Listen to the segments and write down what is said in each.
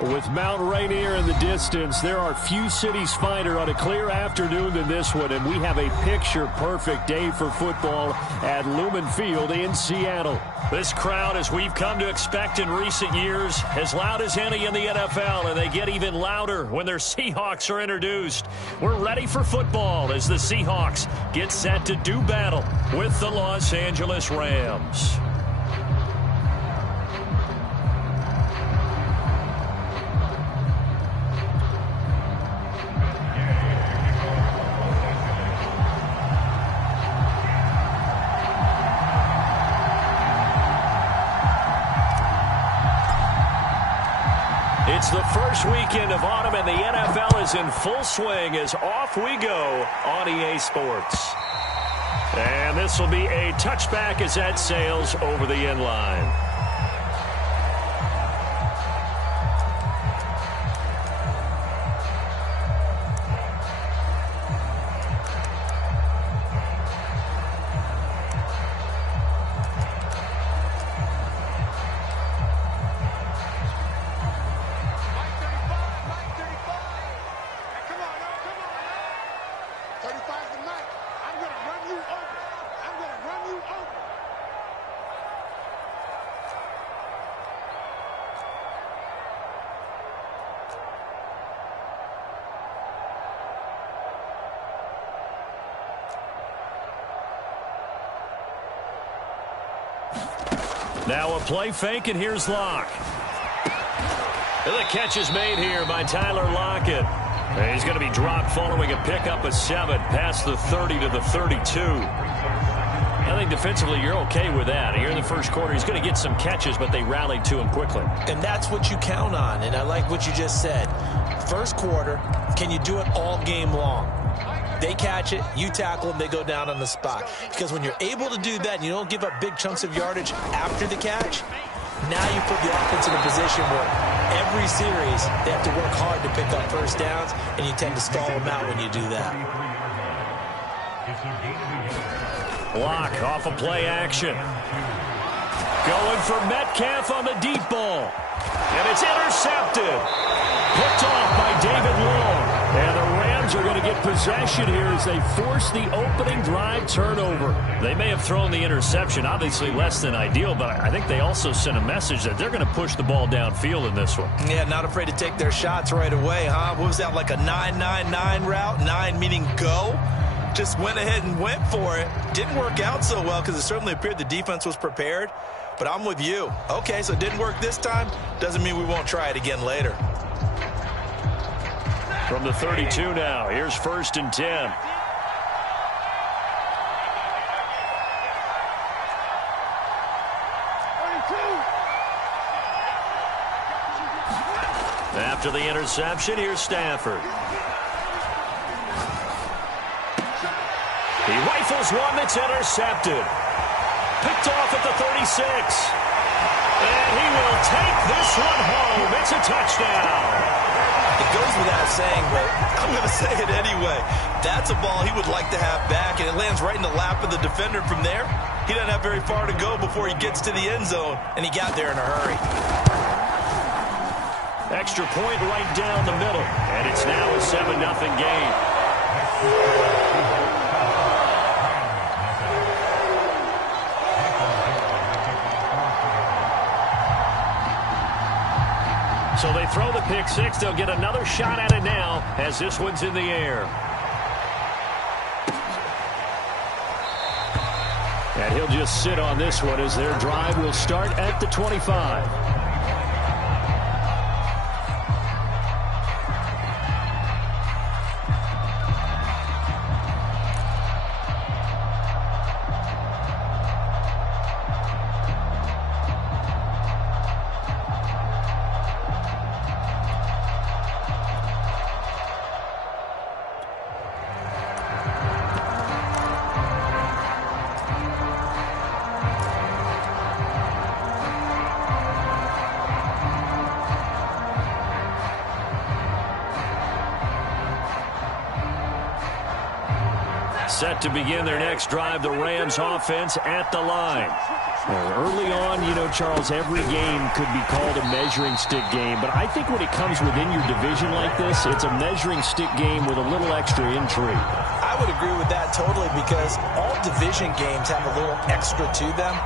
With Mount Rainier in the distance, there are few cities finer on a clear afternoon than this one, and we have a picture-perfect day for football at Lumen Field in Seattle. This crowd, as we've come to expect in recent years, as loud as any in the NFL, and they get even louder when their Seahawks are introduced. We're ready for football as the Seahawks get set to do battle with the Los Angeles Rams. It's the first weekend of autumn, and the NFL is in full swing as off we go on EA Sports. And this will be a touchback as that sails over the end line. Now a play fake, and here's Locke. And the catch is made here by Tyler Lockett. And he's going to be dropped following a pickup of 7 past the 30 to the 32. I think defensively you're okay with that. Here in the first quarter, he's going to get some catches, but they rallied to him quickly. And that's what you count on, and I like what you just said. First quarter, can you do it all game long? They catch it, you tackle them, they go down on the spot. Because when you're able to do that and you don't give up big chunks of yardage after the catch, now you put the offense in a position where every series they have to work hard to pick up first downs, and you tend to stall them out when you do that. Block off of play action. Going for Metcalf on the deep ball. And it's intercepted. Picked off by David Long. And the Rams are going to get possession here as they force the opening drive turnover. They may have thrown the interception, obviously less than ideal, but I think they also sent a message that they're going to push the ball downfield in this one. Yeah, not afraid to take their shots right away, huh? What was that, like a 9-9-9 route? 9 meaning go? Just went ahead and went for it. Didn't work out so well because it certainly appeared the defense was prepared. But I'm with you. Okay, so it didn't work this time. Doesn't mean we won't try it again later. From the 32 now, here's 1st and 10. After the interception, here's Stafford. He rifles one that's intercepted. Picked off at the 36. And he will take this one home. It's a touchdown. It goes without saying, but I'm going to say it anyway. That's a ball he would like to have back, and it lands right in the lap of the defender from there. He doesn't have very far to go before he gets to the end zone, and he got there in a hurry. Extra point right down the middle, and it's now a 7-0 game. So they throw the pick six. They'll get another shot at it now as this one's in the air. And he'll just sit on this one as their drive will start at the 25. Set to begin their next drive, the Rams offense at the line. Early on, you know, Charles, every game could be called a measuring stick game. But I think when it comes within your division like this, it's a measuring stick game with a little extra intrigue. I would agree with that totally, because all division games have a little extra to them.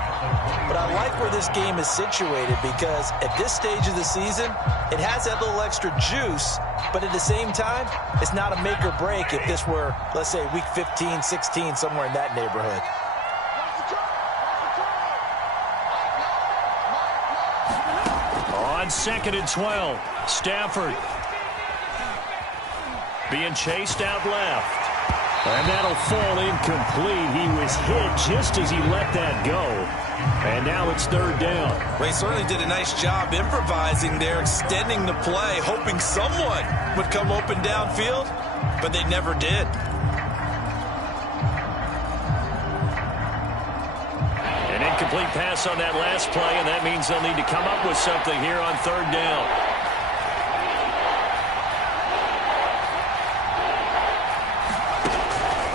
But I like where this game is situated, because at this stage of the season, it has that little extra juice. But at the same time, it's not a make or break if this were, let's say, week 15, 16, somewhere in that neighborhood. On 2nd and 12, Stafford being chased out left. And that'll fall incomplete. He was hit just as he let that go. And now it's 3rd down. Ray certainly did a nice job improvising there, extending the play, hoping someone would come open downfield, but they never did. An incomplete pass on that last play, and that means they'll need to come up with something here on 3rd down.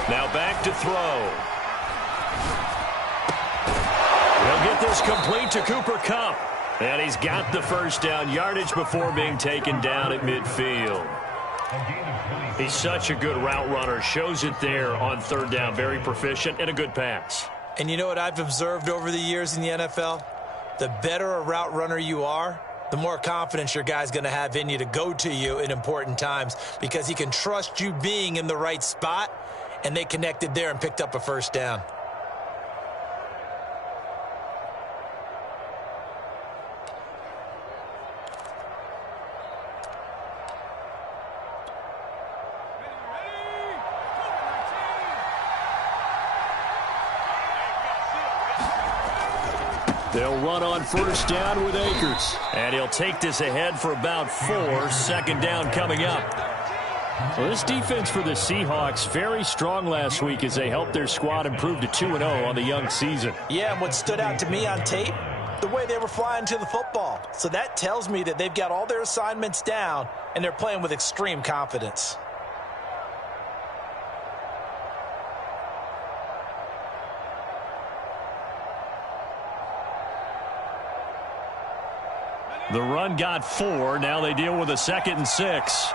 Now back to throw. He'll get this complete to Cooper Kupp. And he's got the 1st down yardage before being taken down at midfield. He's such a good route runner. Shows it there on 3rd down. Very proficient and a good pass. And you know what I've observed over the years in the NFL? The better a route runner you are, the more confidence your guy's going to have in you to go to you in important times, because he can trust you being in the right spot. And they connected there and picked up a 1st down. They'll run on 1st down with Akers. And he'll take this ahead for about 4. 2nd down coming up. Well, this defense for the Seahawks, very strong last week as they helped their squad improve to 2-0 on the young season. Yeah, and what stood out to me on tape, the way they were flying to the football. So that tells me that they've got all their assignments down, and they're playing with extreme confidence. The run got 4. Now they deal with a 2nd and 6.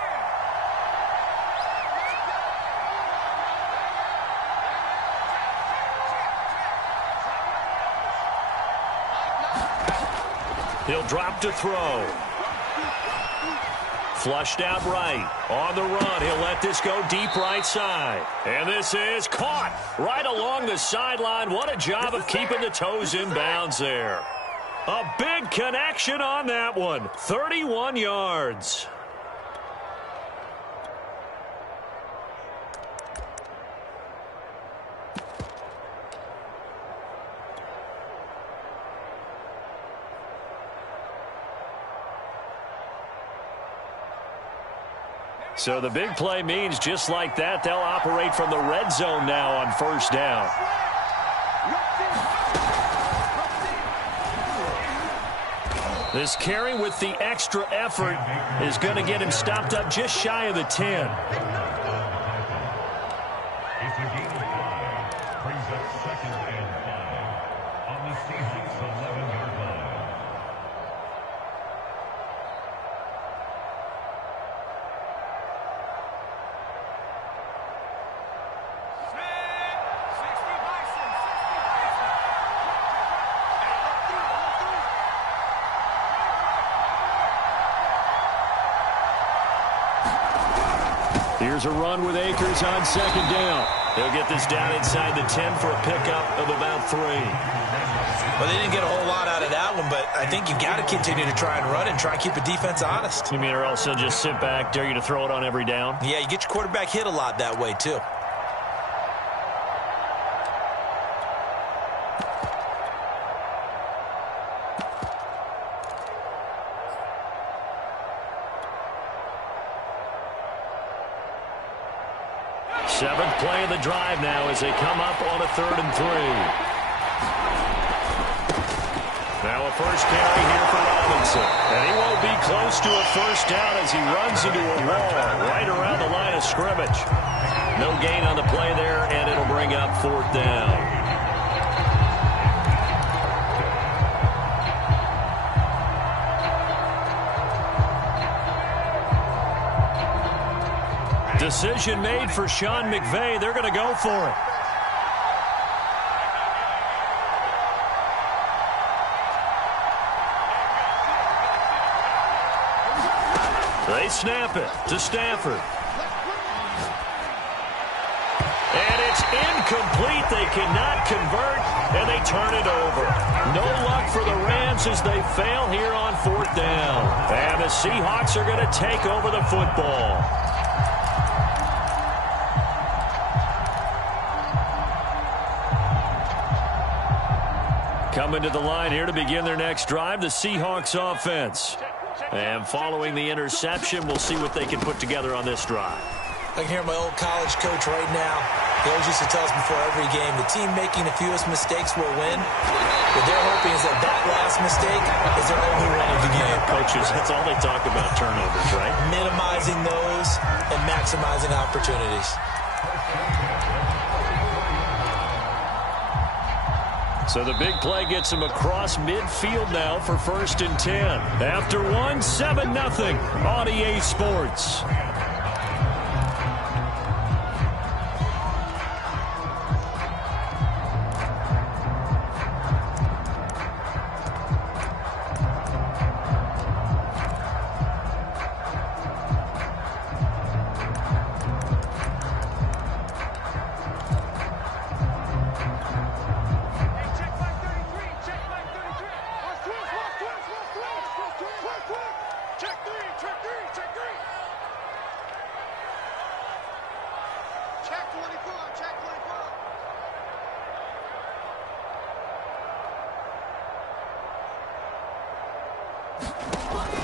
He'll drop to throw. Flushed out right. On the run, he'll let this go deep right side. And this is caught right along the sideline. What a job of keeping the toes in bounds there. A big connection on that one. 31 yards. So the big play means just like that, they'll operate from the red zone now on 1st down. This carry with the extra effort is going to get him stopped up just shy of the 10. Here's a run with Akers on 2nd down. They'll get this down inside the 10 for a pickup of about 3. Well, they didn't get a whole lot out of that one, but I think you've got to continue to try and run and try and keep the defense honest. You mean or else they'll just sit back, dare you to throw it on every down? Yeah, you get your quarterback hit a lot that way, too. Seventh play of the drive now as they come up on a 3rd and 3. Now a first carry here for Robinson. And he won't be close to a 1st down as he runs into a wall right around the line of scrimmage. No gain on the play there, and it'll bring up 4th down. Decision made for Sean McVay. They're going to go for it. They snap it to Stafford. And it's incomplete. They cannot convert, and they turn it over. No luck for the Rams as they fail here on 4th down. And the Seahawks are going to take over the football. Coming to the line here to begin their next drive, the Seahawks offense. And following the interception, we'll see what they can put together on this drive. I can hear my old college coach right now. He always used to tell us before every game, the team making the fewest mistakes will win. What they're hoping is that last mistake is their only one of the game. Coaches, that's all they talk about, turnovers, right? Minimizing those and maximizing opportunities. So the big play gets him across midfield now for 1st and 10. After 1, 7-0 on EA Sports.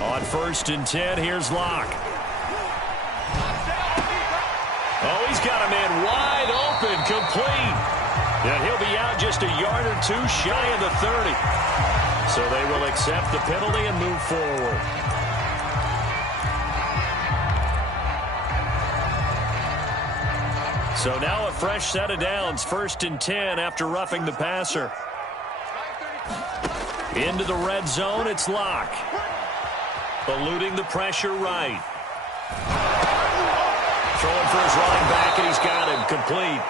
On 1st and 10, here's Locke. Oh, he's got a man wide open, complete. And he'll be out just a yard or two shy of the 30. So they will accept the penalty and move forward. So now a fresh set of downs, 1st and 10 after roughing the passer. Into the red zone, it's Locke. Eluding the pressure right. Throwing for his running back, and he's got him complete.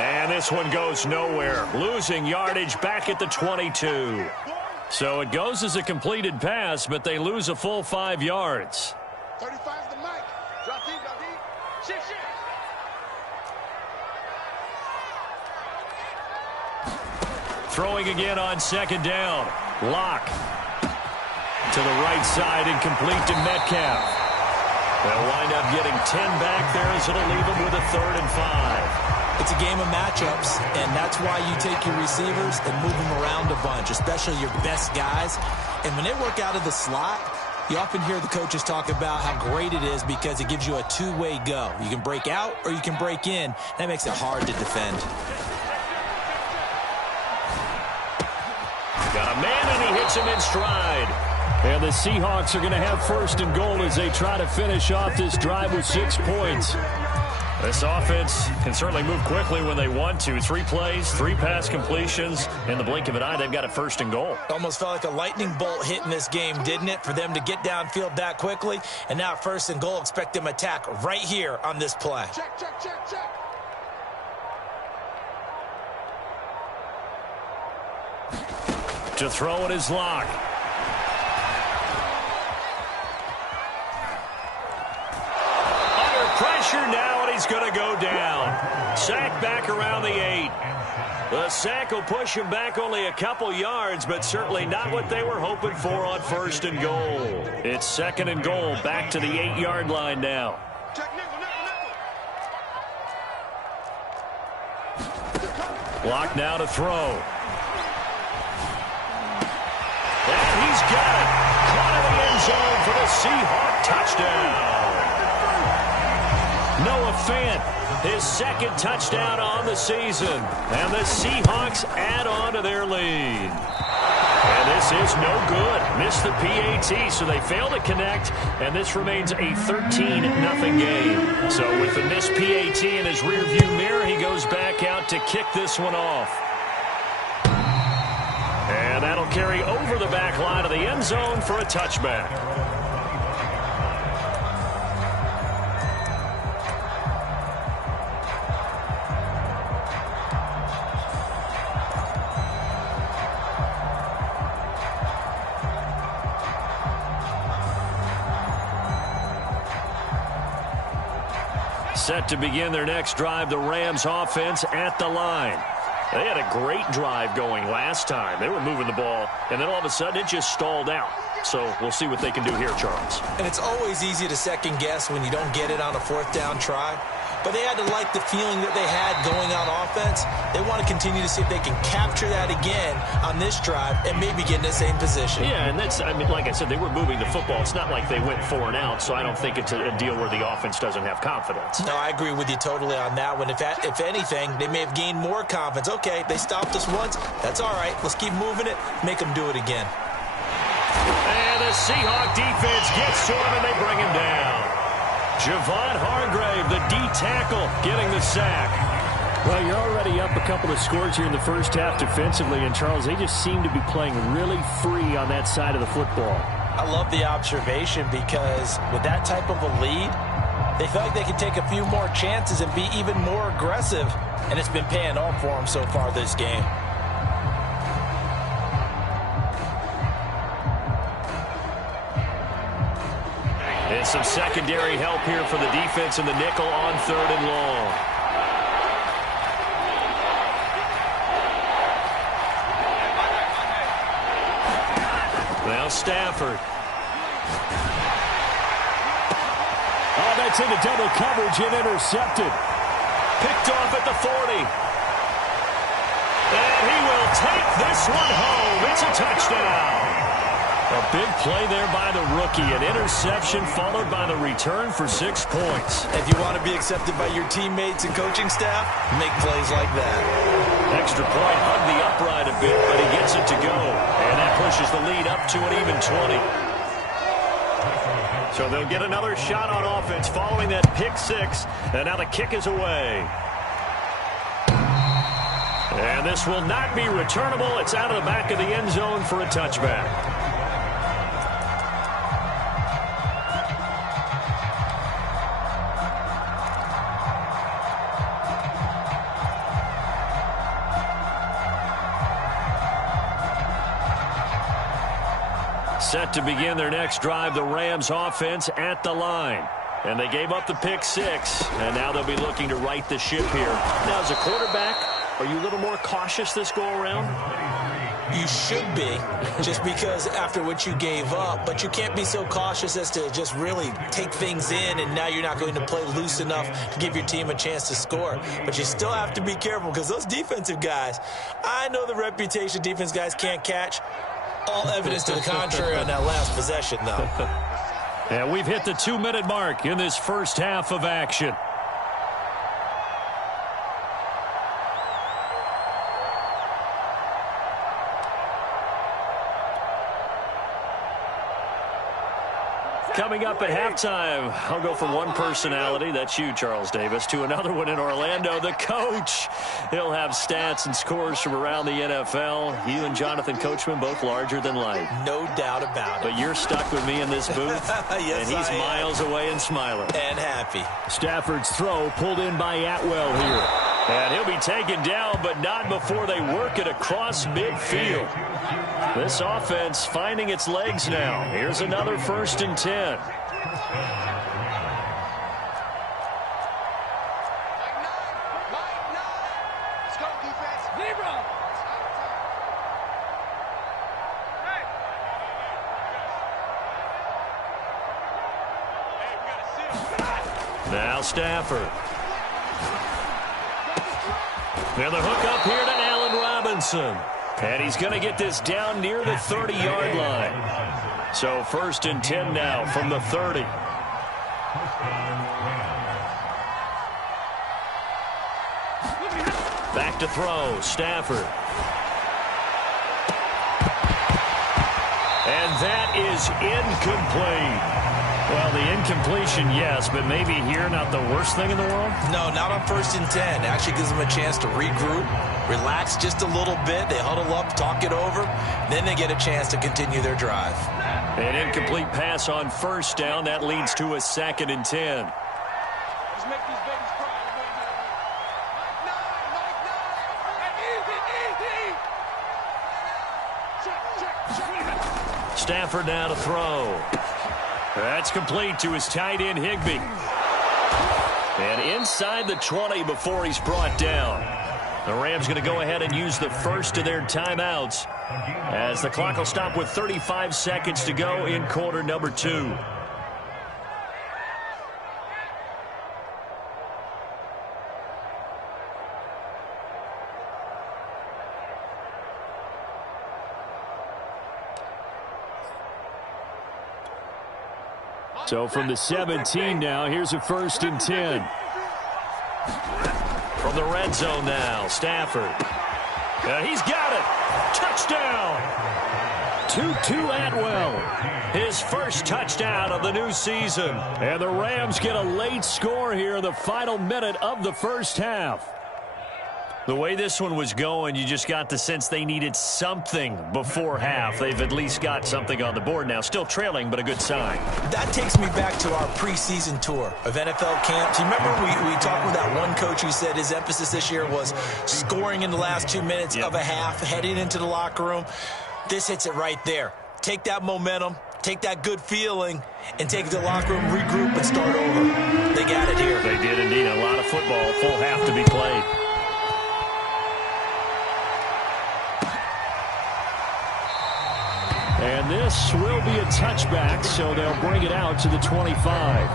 And this one goes nowhere. Losing yardage back at the 22. So it goes as a completed pass, but they lose a full 5 yards. 35 the mic. Drop deep, drop deep. Shit, shit. Throwing again on 2nd down. Locke. To the right side, incomplete to Metcalf. They'll wind up getting 10 back there as it'll leave them with a 3rd and 5. It's a game of matchups, and that's why you take your receivers and move them around a bunch, especially your best guys. And when they work out of the slot, you often hear the coaches talk about how great it is because it gives you a two-way go. You can break out or you can break in. That makes it hard to defend. Got a man, and he hits him in stride. And the Seahawks are going to have 1st and goal as they try to finish off this drive with 6 points. This offense can certainly move quickly when they want to. 3 plays, 3 pass completions. In the blink of an eye, they've got a 1st and goal. Almost felt like a lightning bolt hit in this game, didn't it? For them to get downfield that quickly. And now 1st and goal, expect them to attack right here on this play. Check, check, check, check. To throw it is Locke. Under pressure now, and he's going to go down. Sack back around the 8. The sack will push him back only a couple yards, but certainly not what they were hoping for on 1st and goal. It's 2nd and goal, back to the 8-yard line now. Check, nickel, nickel, nickel. Locke now to throw. And he's got it. Caught in the end zone for the Seahawk touchdown. Noah Fant, his 2nd touchdown on the season. And the Seahawks add on to their lead. And this is no good. Missed the PAT, so they fail to connect. And this remains a 13-0 game. So with the missed PAT in his rearview mirror, he goes back out to kick this one off. And that'll carry over the back line of the end zone for a touchback. Set to begin their next drive, the Rams offense at the line. They had a great drive going last time. They were moving the ball, and then all of a sudden it just stalled out. So we'll see what they can do here, Charles. And it's always easy to second guess when you don't get it on a fourth down try. But they had to like the feeling that they had going on offense. They want to continue to see if they can capture that again on this drive and maybe get in the same position. Yeah, and that's, I mean, like I said, they were moving the football. It's not like they went 4 and out, so I don't think it's a deal where the offense doesn't have confidence. No, I agree with you totally on that one. If anything, they may have gained more confidence. Okay, they stopped us once. That's all right. Let's keep moving it. Make them do it again. And the Seahawk defense gets to him, and they bring him down. Javon Hargrave, the D tackle, getting the sack. Well, you're already up a couple of scores here in the first half defensively, and Charles, they just seem to be playing really free on that side of the football. I love the observation because with that type of a lead, they feel like they can take a few more chances and be even more aggressive, and it's been paying off for them so far this game. And some secondary help here for the defense in the nickel on 3rd and long. Now Stafford. Oh, that's into double coverage and intercepted. Picked off at the 40. And he will take this one home. It's a touchdown. A big play there by the rookie. An interception followed by the return for 6 points. If you want to be accepted by your teammates and coaching staff, make plays like that. Extra point, hugged the upright a bit, but he gets it to go. And that pushes the lead up to an even 20. So they'll get another shot on offense following that pick 6. And now the kick is away. And this will not be returnable. It's out of the back of the end zone for a touchback. Set to begin their next drive, the Rams offense at the line. And they gave up the pick 6, and now they'll be looking to right the ship here. Now, as a quarterback, are you a little more cautious this go-around? You should be, just because after what you gave up, but you can't be so cautious as to just really take things in, and now you're not going to play loose enough to give your team a chance to score. But you still have to be careful because those defensive guys, I know the reputation defense guys can't catch. All evidence to the contrary on that last possession, though. And we've hit the 2-minute mark in this first half of action. Coming up at halftime, I'll go from one personality, that's you, Charles Davis, to another one in Orlando, the coach. He'll have stats and scores from around the NFL. You and Jonathan Coachman, both larger than life. No doubt about it. But you're stuck with me in this booth, yes, and he's miles away and smiling. And happy. Stafford's throw pulled in by Atwell here. And he'll be taken down, but not before they work it across midfield. This offense finding its legs now. Here's another 1st and 10. Let's go, defense. Libra. Now Stafford. And the hook up here to Allen Robinson. And he's going to get this down near the 30-yard line. So 1st and 10 now from the 30. Back to throw, Stafford. And that is incomplete. Well, the incompletion, yes, but maybe here not the worst thing in the world? No, not on 1st and 10. Actually gives them a chance to regroup, relax just a little bit. They huddle up, talk it over. Then they get a chance to continue their drive. An incomplete pass on 1st down. That leads to a 2nd and 10. Let's make these babies cry. Check. Stafford now to throw. That's complete to his tight end, Higbee. And inside the 20 before he's brought down. The Rams going to go ahead and use the first of their timeouts as the clock will stop with 35 seconds to go in quarter number 2. So from the 17 now, here's a 1st and 10. From the red zone now, Stafford. He's got it. Touchdown. Tutu Atwell. His first touchdown of the new season. And the Rams get a late score here in the final minute of the first half. The way this one was going, you just got the sense they needed something before half. They've at least got something on the board now. Still trailing, but a good sign. That takes me back to our preseason tour of NFL camps. You remember we talked with that one coach who said his emphasis this year was scoring in the last 2 minutes of a half, heading into the locker room. This hits it right there. Take that momentum, take that good feeling, and take it to the locker room, regroup, and start over. They got it here. They did indeed. A lot of football, full half to be played. And this will be a touchback, so they'll bring it out to the 25.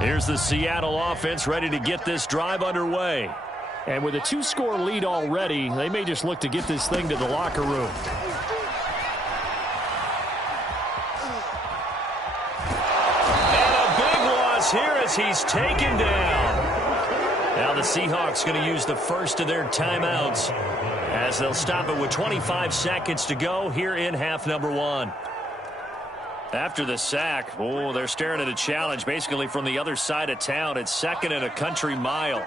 Here's the Seattle offense ready to get this drive underway. And with a 2-score lead already, they may just look to get this thing to the locker room. And a big loss here as he's taken down. Now the Seahawks going to use the first of their timeouts as they'll stop it with 25 seconds to go here in half number 1. After the sack, they're staring at a challenge basically from the other side of town. It's 2nd and a country mile.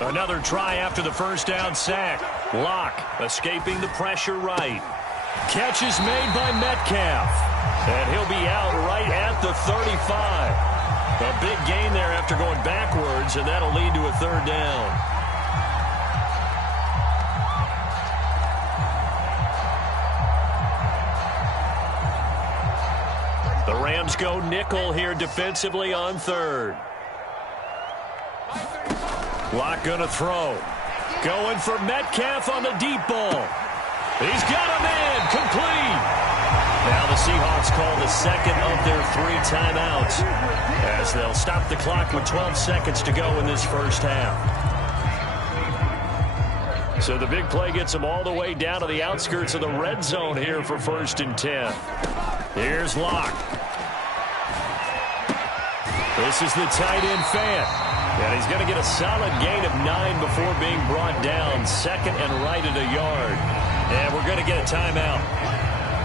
Another try after the first down sack. Locke escaping the pressure right. Catch is made by Metcalf. And he'll be out right at the 35. A big gain there after going backwards, and that'll lead to a 3rd down. The Rams go nickel here defensively on 3rd. Locke going to throw. Going for Metcalf on the deep ball. He's got him in. Complete. Now the Seahawks call the 2nd of their 3 timeouts as they'll stop the clock with 12 seconds to go in this first half. So the big play gets them all the way down to the outskirts of the red zone here for 1st and 10. Here's Locke. This is the tight end Fant. And he's going to get a solid gain of 9 before being brought down. 2nd and right at a yard. And we're going to get a timeout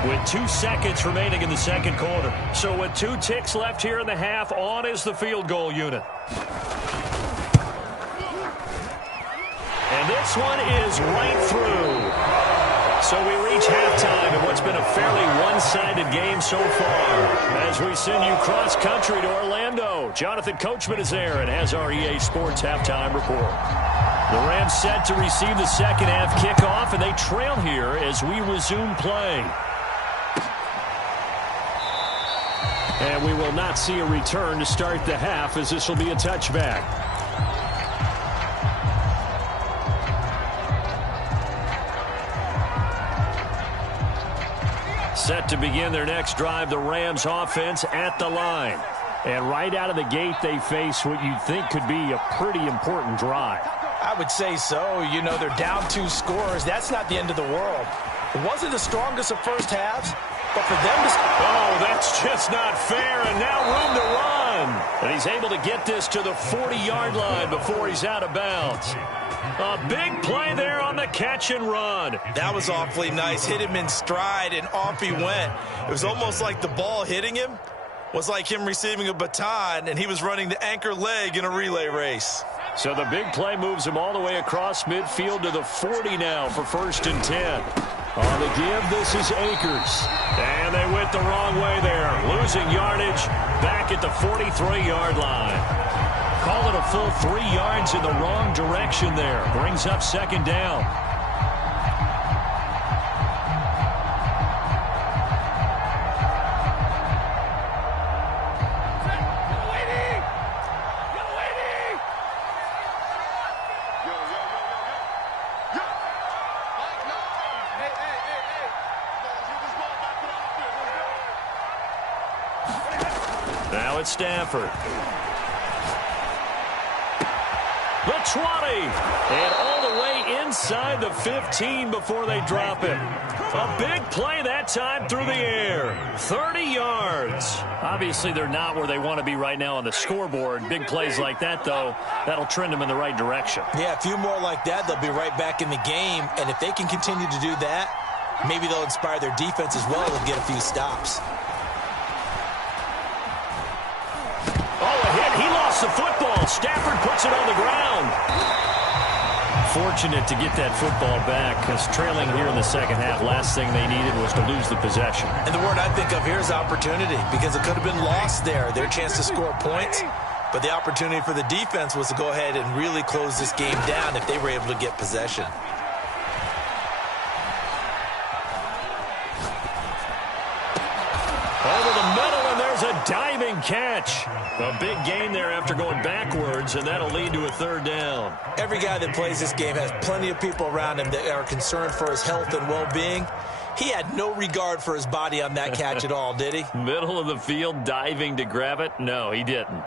with 2 seconds remaining in the 2nd quarter. So with 2 ticks left here in the half, on is the field goal unit. And this one is right through. So we reach halftime in what's been a fairly one-sided game so far. As we send you cross-country to Orlando, Jonathan Coachman is there and has our EA Sports halftime report. The Rams set to receive the second half kickoff, and they trail here as we resume play. And we will not see a return to start the half, as this will be a touchback. Set to begin their next drive, the Rams offense at the line. And right out of the gate, they face what you'd think could be a pretty important drive. I would say so. You know, they're down 2 scores. That's not the end of the world. It wasn't the strongest of first halves, but for them to... Oh, that's just not fair, and now room to run. And he's able to get this to the 40-yard line before he's out of bounds. A big play there on the catch and run. That was awfully nice. Hit him in stride, and off he went. It was almost like the ball hitting him was like him receiving a baton, and he was running the anchor leg in a relay race. So the big play moves him all the way across midfield to the 40 now for 1st and 10. On the give, this is Akers. And they went the wrong way there. Losing yardage back at the 43-yard line. Call it a full 3 yards in the wrong direction there. Brings up 2nd down. Now it's Stafford. The 20. And all the way inside the 15 before they drop him. A big play that time through the air. 30 yards. Obviously, they're not where they want to be right now on the scoreboard. Big plays like that, though, that'll trend them in the right direction. Yeah, a few more like that, they'll be right back in the game. And if they can continue to do that, maybe they'll inspire their defense as well and get a few stops. He lost the football. Stafford puts it on the ground. Fortunate to get that football back because trailing here in the second half, last thing they needed was to lose the possession. And the word I think of here is opportunity because it could have been lost there, their chance to score points. But the opportunity for the defense was to go ahead and really close this game down if they were able to get possession. Over the middle, and there's a diving catch. A big gain there after going backwards, and that'll lead to a 3rd down. Every guy that plays this game has plenty of people around him that are concerned for his health and well-being. He had no regard for his body on that catch at all, did he? Middle of the field, diving to grab it? No, he didn't.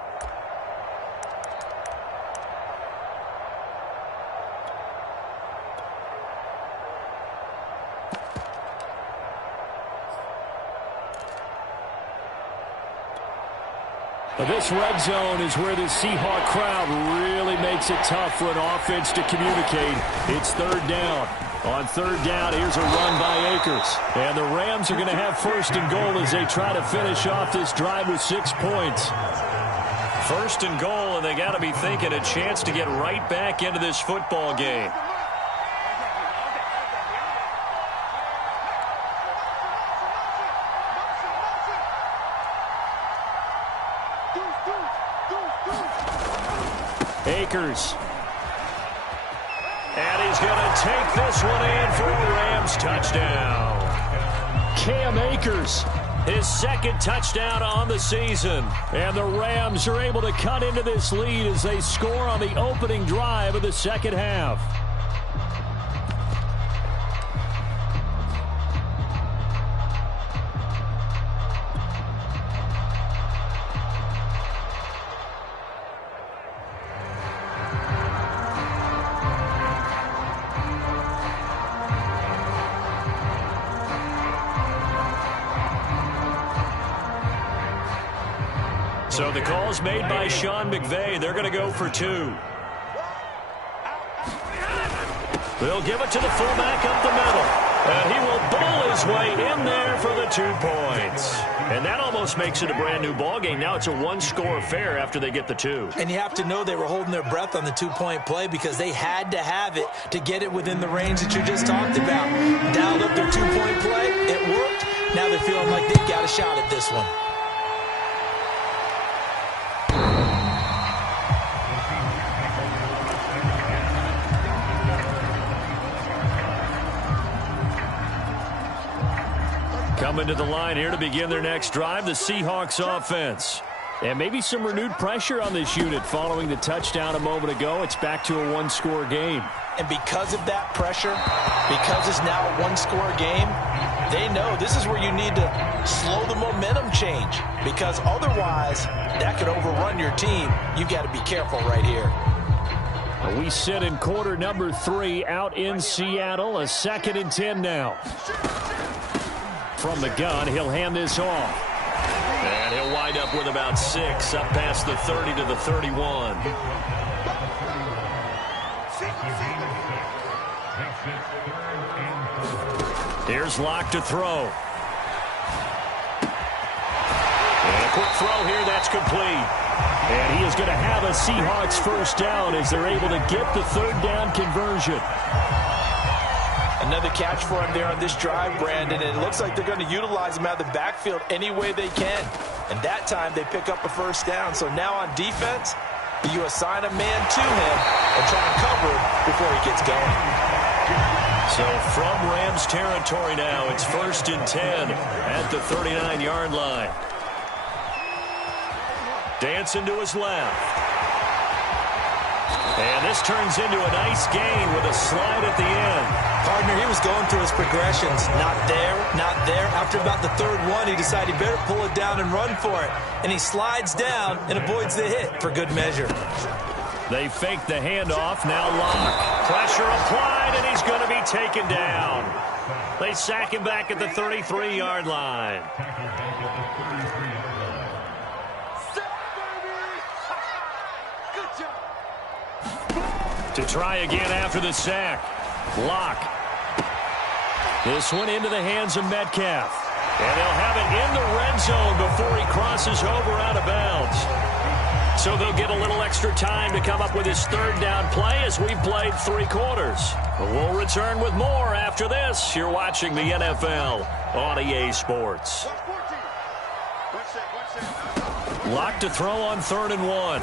This red zone is where the Seahawk crowd really makes it tough for an offense to communicate. It's 3rd down. On 3rd down, here's a run by Akers. And the Rams are going to have 1st and goal as they try to finish off this drive with 6 points. 1st and goal, and they got to be thinking a chance to get right back into this football game. Akers. And he's going to take this one in for a Rams touchdown. Cam Akers, his 2nd touchdown on the season. And the Rams are able to cut into this lead as they score on the opening drive of the second half. So the call's made by Sean McVay. They're going to go for 2. They'll give it to the fullback up the middle. And he will bowl his way in there for the 2 points. And that almost makes it a brand new ball game. Now it's a 1-score affair after they get the 2. And you have to know they were holding their breath on the 2-point play because they had to have it to get it within the range that you just talked about. Dialed up their 2-point play. It worked. Now they're feeling like they've got a shot at this one. Coming to the line here to begin their next drive, the Seahawks offense. And maybe some renewed pressure on this unit following the touchdown a moment ago. It's back to a 1-score game. And because of that pressure, because it's now a 1-score game, they know this is where you need to slow the momentum change. Because otherwise, that could overrun your team. You've got to be careful right here. We sit in quarter number 3 out in Seattle. A 2nd and 10 now. From the gun, he'll hand this off. And he'll wind up with about 6 up past the 30 to the 31. Here's Locke to throw. And quick throw here. That's complete. And he is going to have a Seahawks first down as they're able to get the third down conversion. Another catch for him there on this drive, Brandon, and it looks like they're going to utilize him out of the backfield any way they can. And that time they pick up a first down. So now on defense, you assign a man to him and try and cover him before he gets going. So from Rams territory now, it's 1st and 10 at the 39-yard line. Dancing to his left. And this turns into a nice gain with a slide at the end. Partner, he was going through his progressions. Not there, not there. After about the third one, he decided he better pull it down and run for it. And he slides down and avoids the hit for good measure. They fake the handoff. Now Locke. Pressure applied, and he's going to be taken down. They sack him back at the 33-yard line. To try again after the sack. Locke. This one into the hands of Metcalf. And they'll have it in the red zone before he crosses over out of bounds. So they'll get a little extra time to come up with his third down play as we've played 3 quarters. We'll return with more after this. You're watching the NFL on EA Sports. Locke to throw on 3rd and 1.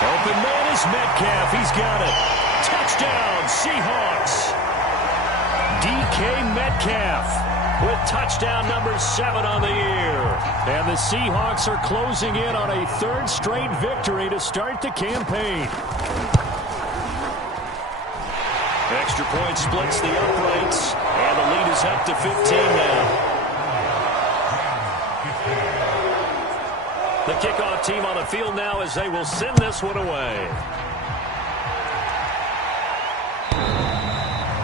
Open man is Metcalf. He's got it. Touchdown, Seahawks. DK Metcalf with touchdown number 7 on the year. And the Seahawks are closing in on a 3rd straight victory to start the campaign. Extra point splits the uprights, and the lead is up to 15 now. The kickoff team on the field now as they will send this one away.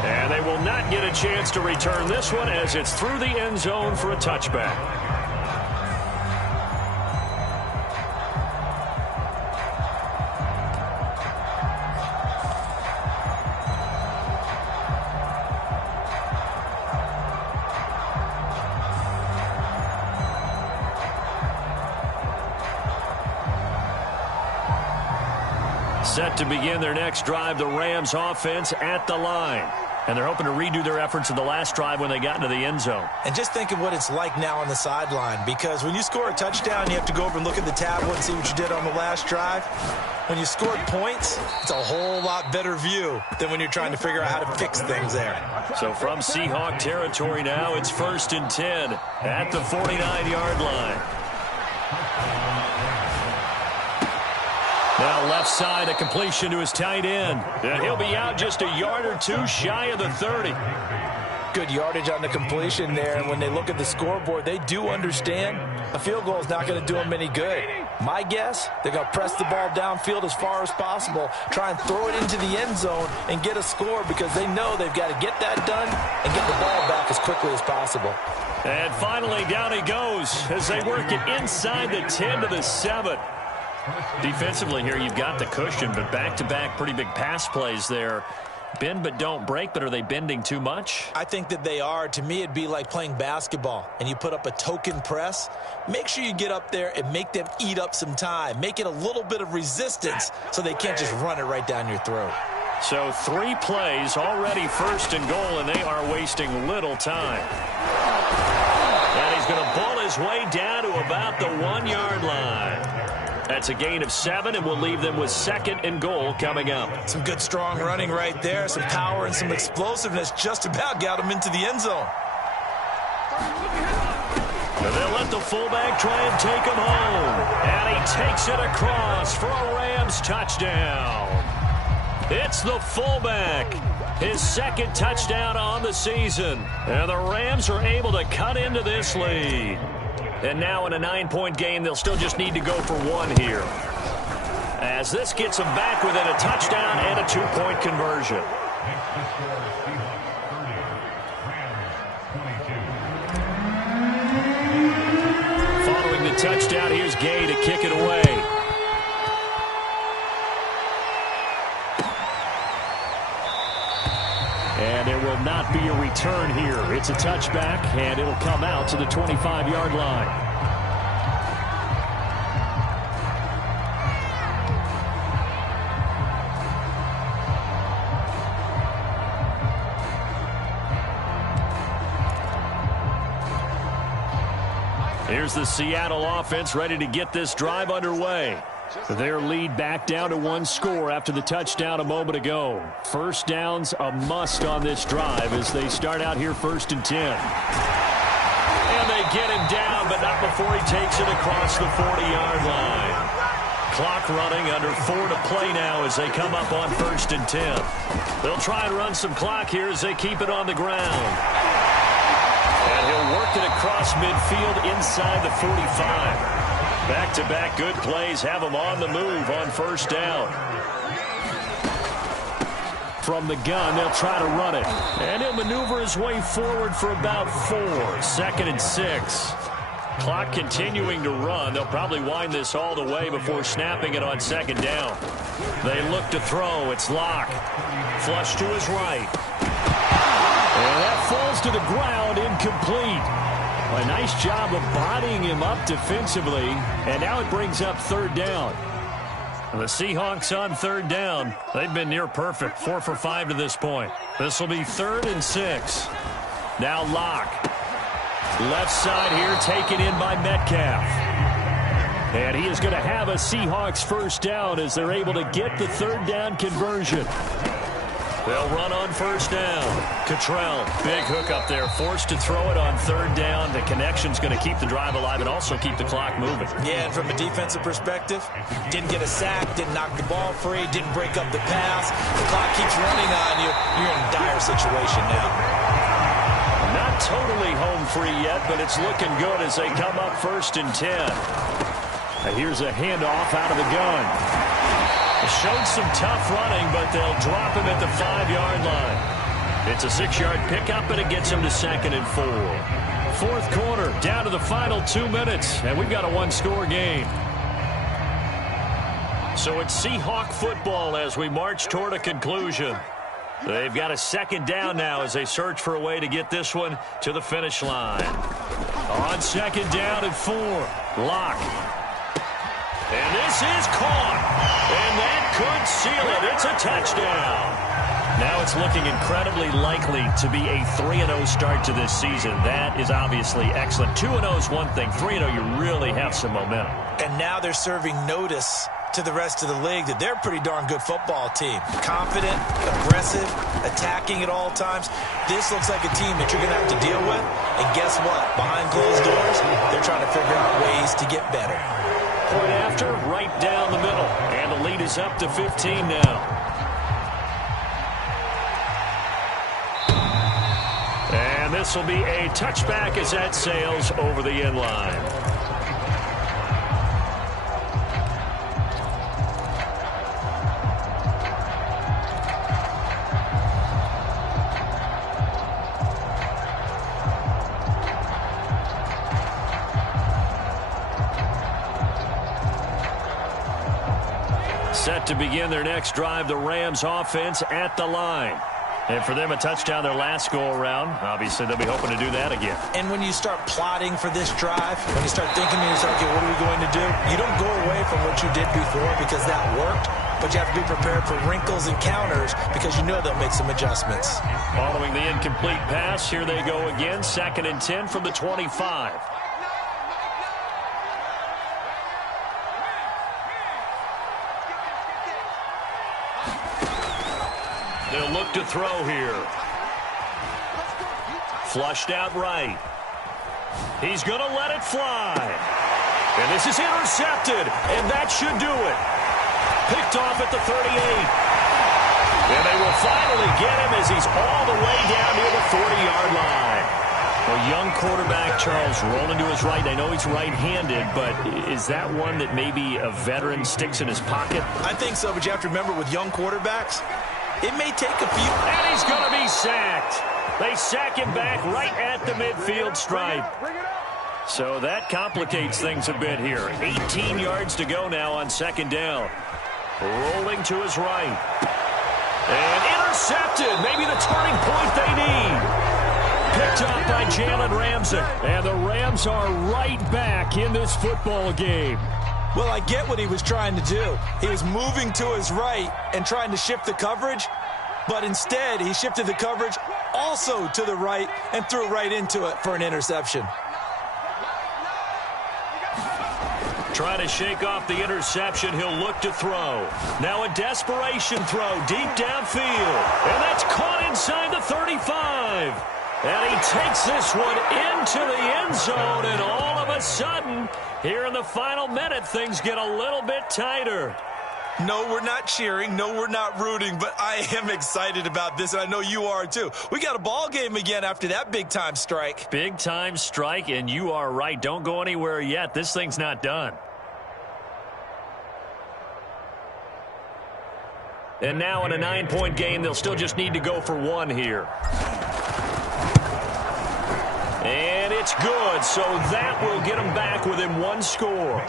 And they will not get a chance to return this one as it's through the end zone for a touchback. Set to begin their next drive, the Rams offense at the line. And they're hoping to redo their efforts in the last drive when they got into the end zone. And just think of what it's like now on the sideline, because when you score a touchdown, you have to go over and look at the tablet and see what you did on the last drive. When you scored points, it's a whole lot better view than when you're trying to figure out how to fix things there. So from Seahawk territory now, it's 1st and 10 at the 49-yard line. Now left side, a completion to his tight end. And he'll be out just a yard or 2 shy of the 30. Good yardage on the completion there. And when they look at the scoreboard, they do understand a field goal is not going to do them any good. My guess, they're going to press the ball downfield as far as possible, try and throw it into the end zone and get a score because they know they've got to get that done and get the ball back as quickly as possible. And finally, down he goes as they work it inside the 10 to the 7. Defensively here, you've got the cushion, but back-to-back pretty big pass plays there. Bend but don't break, but are they bending too much? I think that they are. To me, it'd be like playing basketball, and you put up a token press. Make sure you get up there and make them eat up some time. Make it a little bit of resistance so they can't just run it right down your throat. So 3 plays, already 1st and goal, and they are wasting little time. And he's going to pull his way down to about the 1-yard line. That's a gain of 7, and we'll leave them with 2nd and goal coming up. Some good, strong running right there. Some power and some explosiveness just about got him into the end zone. And they'll let the fullback try and take him home. And he takes it across for a Rams touchdown. It's the fullback. His 2nd touchdown on the season. And the Rams are able to cut into this lead. And now in a 9-point game, they'll still just need to go for 1 here. As this gets them back within a touchdown and a 2-point conversion. Following the touchdown, here's Gay to kick it away. And there will will not be a return here. It's a touchback, and it'll come out to the 25-yard line. Here's the Seattle offense ready to get this drive underway. Their lead back down to 1 score after the touchdown a moment ago. First down's a must on this drive as they start out here 1st and 10. And they get him down, but not before he takes it across the 40-yard line. Clock running, under 4 to play now as they come up on 1st and 10. They'll try and run some clock here as they keep it on the ground. And he'll work it across midfield inside the 45. Back-to-back good plays have him on the move on 1st down. From the gun, they'll try to run it. And he'll maneuver his way forward for about 4. 2nd and 6. Clock continuing to run. They'll probably wind this all the way before snapping it on 2nd down. They look to throw. It's Locke. Flush to his right. And that falls to the ground, incomplete. A nice job of bodying him up defensively, and now it brings up 3rd down. The Seahawks on 3rd down. They've been near perfect, 4 for 5 to this point. This will be 3rd and 6. Now Locke. Left side here taken in by Metcalf. And he is going to have a Seahawks 1st down as they're able to get the 3rd down conversion. They'll run on 1st down. Cottrell, big hook up there, forced to throw it on 3rd down. The connection's going to keep the drive alive and also keep the clock moving. Yeah, and from a defensive perspective, didn't get a sack, didn't knock the ball free, didn't break up the pass. The clock keeps running on you. You're in a dire situation now. Not totally home free yet, but it's looking good as they come up 1st and 10. Here's a handoff out of the gun. Showed some tough running, but they'll drop him at the 5-yard line. It's a 6-yard pickup, and it gets him to 2nd and 4. 4th quarter, down to the final 2 minutes, and we've got a 1-score game. So it's Seahawk football as we march toward a conclusion. They've got a 2nd down now as they search for a way to get this one to the finish line. On 2nd down and 4, Locke. And this is caught. And that could seal it. It's a touchdown. Now it's looking incredibly likely to be a 3-0 start to this season. That is obviously excellent. 2-0 is one thing. 3-0, you really have some momentum. And now they're serving notice to the rest of the league that they're a pretty darn good football team. Confident, aggressive, attacking at all times. This looks like a team that you're going to have to deal with. And guess what? Behind closed doors, they're trying to figure out ways to get better. Point after, right down the middle. And the lead is up to 15 now. And this will be a touchback as that sails over the end line. Set to begin their next drive, the Rams offense at the line. And for them, a touchdown their last go-around. Obviously, they'll be hoping to do that again. And when you start plotting for this drive, when you start thinking to yourself, okay, what are we going to do? You don't go away from what you did before because that worked, but you have to be prepared for wrinkles and counters because you know they'll make some adjustments. Following the incomplete pass, here they go again. 2nd and 10 from the 25. They'll look to throw here. Flushed out right. He's going to let it fly. And this is intercepted, and that should do it. Picked off at the 38. And they will finally get him as he's all the way down near the 40-yard line. A young quarterback, Charles, rolling to his right. I know he's right-handed, but is that one that maybe a veteran sticks in his pocket? I think so, but you have to remember with young quarterbacks, it may take a few. And he's going to be sacked. They sack him back right at the midfield stripe. So that complicates things a bit here. 18 yards to go now on 2nd down. Rolling to his right. And Intercepted. Maybe the turning point they need. Picked up by Jalen Ramsey. And the Rams are right back in this football game. Well, I get what he was trying to do. He was moving to his right and trying to shift the coverage, but instead he shifted the coverage also to the right and threw right into it for an interception. Trying to shake off the interception. He'll look to throw. Now a desperation throw deep downfield. And that's caught inside the 35. And he takes this one into the end zone. And all of a sudden, here in the final minute, things get a little bit tighter. No, we're not cheering. No, we're not rooting. But I am excited about this, and I know you are too. We got a ball game again after that big-time strike. Big-time strike, and you are right. Don't go anywhere yet. This thing's not done. And now in a 9-point game, they'll still just need to go for one here. And it's good, so that will get them back within one score.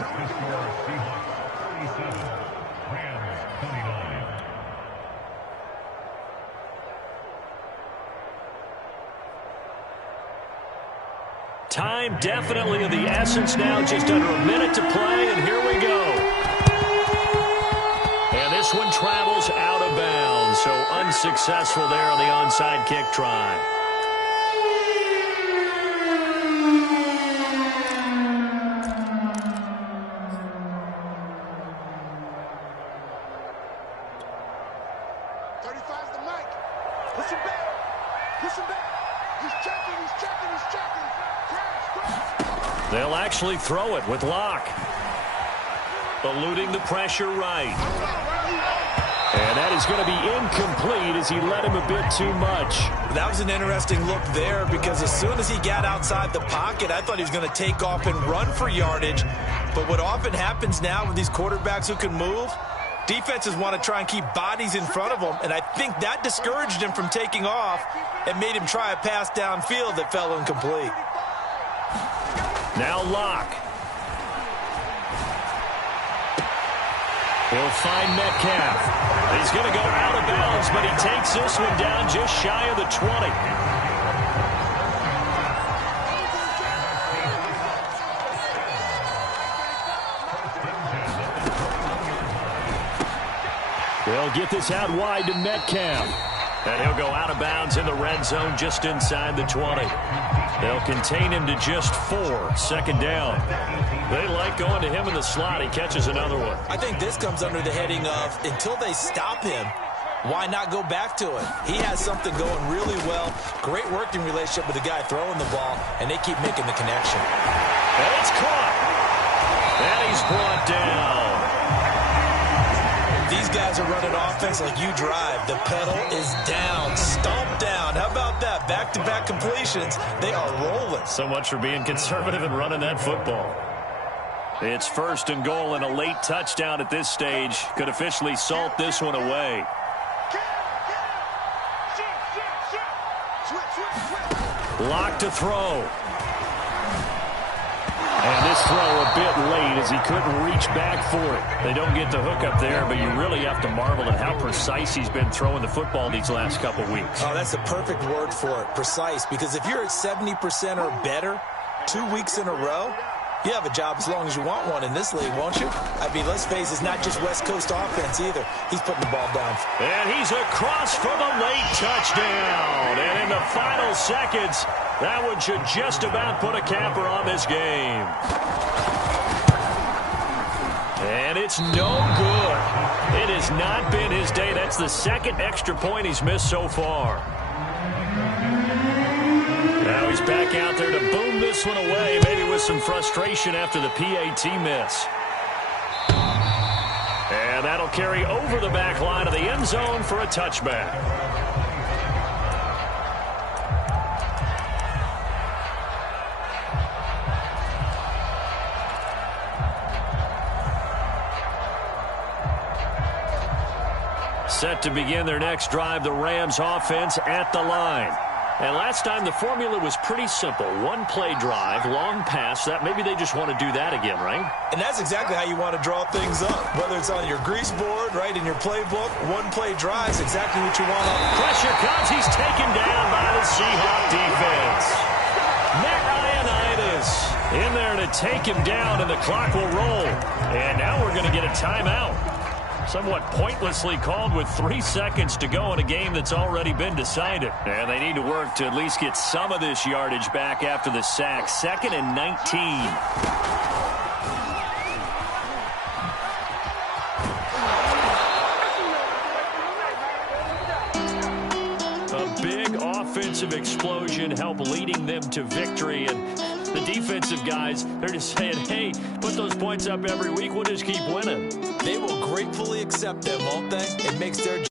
Time definitely of the essence now, just under a minute to play, and here we go. And this one travels out of bounds, so unsuccessful there on the onside kick try. They'll actually throw it with Locke. Eluding the pressure right. And that is going to be incomplete as he let him a bit too much. That was an interesting look there because as soon as he got outside the pocket, I thought he was going to take off and run for yardage. But what often happens now with these quarterbacks who can move, defenses want to try and keep bodies in front of them, and I think that discouraged him from taking off and made him try a pass downfield that fell incomplete. Now Locke. He'll find Metcalf. He's going to go out of bounds, but he takes this one down just shy of the 20. They'll get this out wide to Metcalf. And he'll go out of bounds in the red zone just inside the 20. They'll contain him to just 4, second down. They like going to him in the slot. He catches another one. I think this comes under the heading of until they stop him, why not go back to it? He has something going really well. Great working relationship with the guy throwing the ball, and they keep making the connection. And it's caught. And he's brought down. These guys are running offense like you drive. The pedal is down, stomped down. How about that? Back-to-back completions. They are rolling. So much for being conservative and running that football. It's 1st and goal, and a late touchdown at this stage could officially salt this one away. Locke to throw. And this throw a bit late as he couldn't reach back for it. They don't get the hook up there, but you really have to marvel at how precise he's been throwing the football these last couple weeks. Oh, that's the perfect word for it, precise, because if you're at 70% or better 2 weeks in a row, you have a job as long as you want one in this league, won't you? I mean, let's face it, it's not just West Coast offense either. He's putting the ball down. And he's across for the late touchdown. And in the final seconds, that one should just about put a capper on this game. And it's no good. It has not been his day. That's the second extra point he's missed so far. Now he's back out there to boom this one away, maybe with some frustration after the PAT miss. And that'll carry over the back line of the end zone for a touchback. Set to begin their next drive, the Rams offense at the line. And last time the formula was pretty simple. One play drive, long pass. That maybe they just want to do that again, right? And that's exactly how you want to draw things up. Whether it's on your grease board, right, in your playbook, one play drive is exactly what you want. Pressure comes. He's taken down by the Seahawk defense. Matt Ioannidis in there to take him down, and the clock will roll. And now we're going to get a timeout. Somewhat pointlessly called with 3 seconds to go in a game that's already been decided. And they need to work to at least get some of this yardage back after the sack. 2nd and 19. Offensive explosion help leading them to victory, and the defensive guys, they're just saying, hey, put those points up every week, we'll just keep winning. They will gratefully accept them, won't they? It makes their